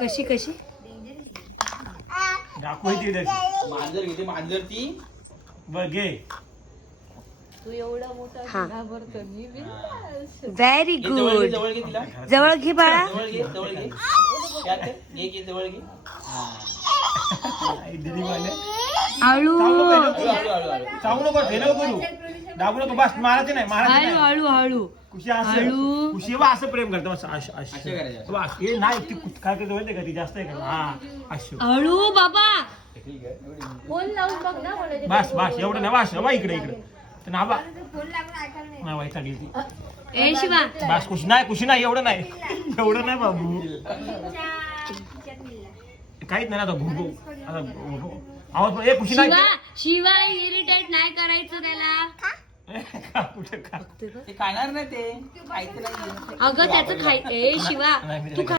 कशी कशी दाखवायची मांजर घेते मांजर ती बघे. तू एवढा मोठा हा. घाबरतो मी व्हेरी घे, जवळ घे गुड. जवळ घे तिला जवळ घे बाळा. जवळ घे जवळ घे त्यात घे घे जवळ घे दीदी वाले हळू चावू नको हे नको करू दाबू नको बस मारायचे नाही मारायचे हळू नाही. हळू हळू खुशी असं हळू. खुशी बा असं प्रेम करतो बस असं असं करायचं. बस हे नाही ती काय करतो माहिती का ती जास्त आहे का हा असं हळू बाबा. ठीक आहे फोन लावून बघ ना मला बस बस एवढं ना बस बा इकडे इकडे तर ना बा नाही वाईट लागली ती ए शिवा. बस खुशी नाही एवढं नाही एवढं नाही बाबू काहीच नाही आता भूभू आता भूभू आवाज ए खुशी नाही शिवा शिवा इरिटेट नाही करायचं त्याला. कुठे का ते खाणार नाही ते खायचं नाही अगं त्याचं खाय ए शिवा नाही, मी तू त्याला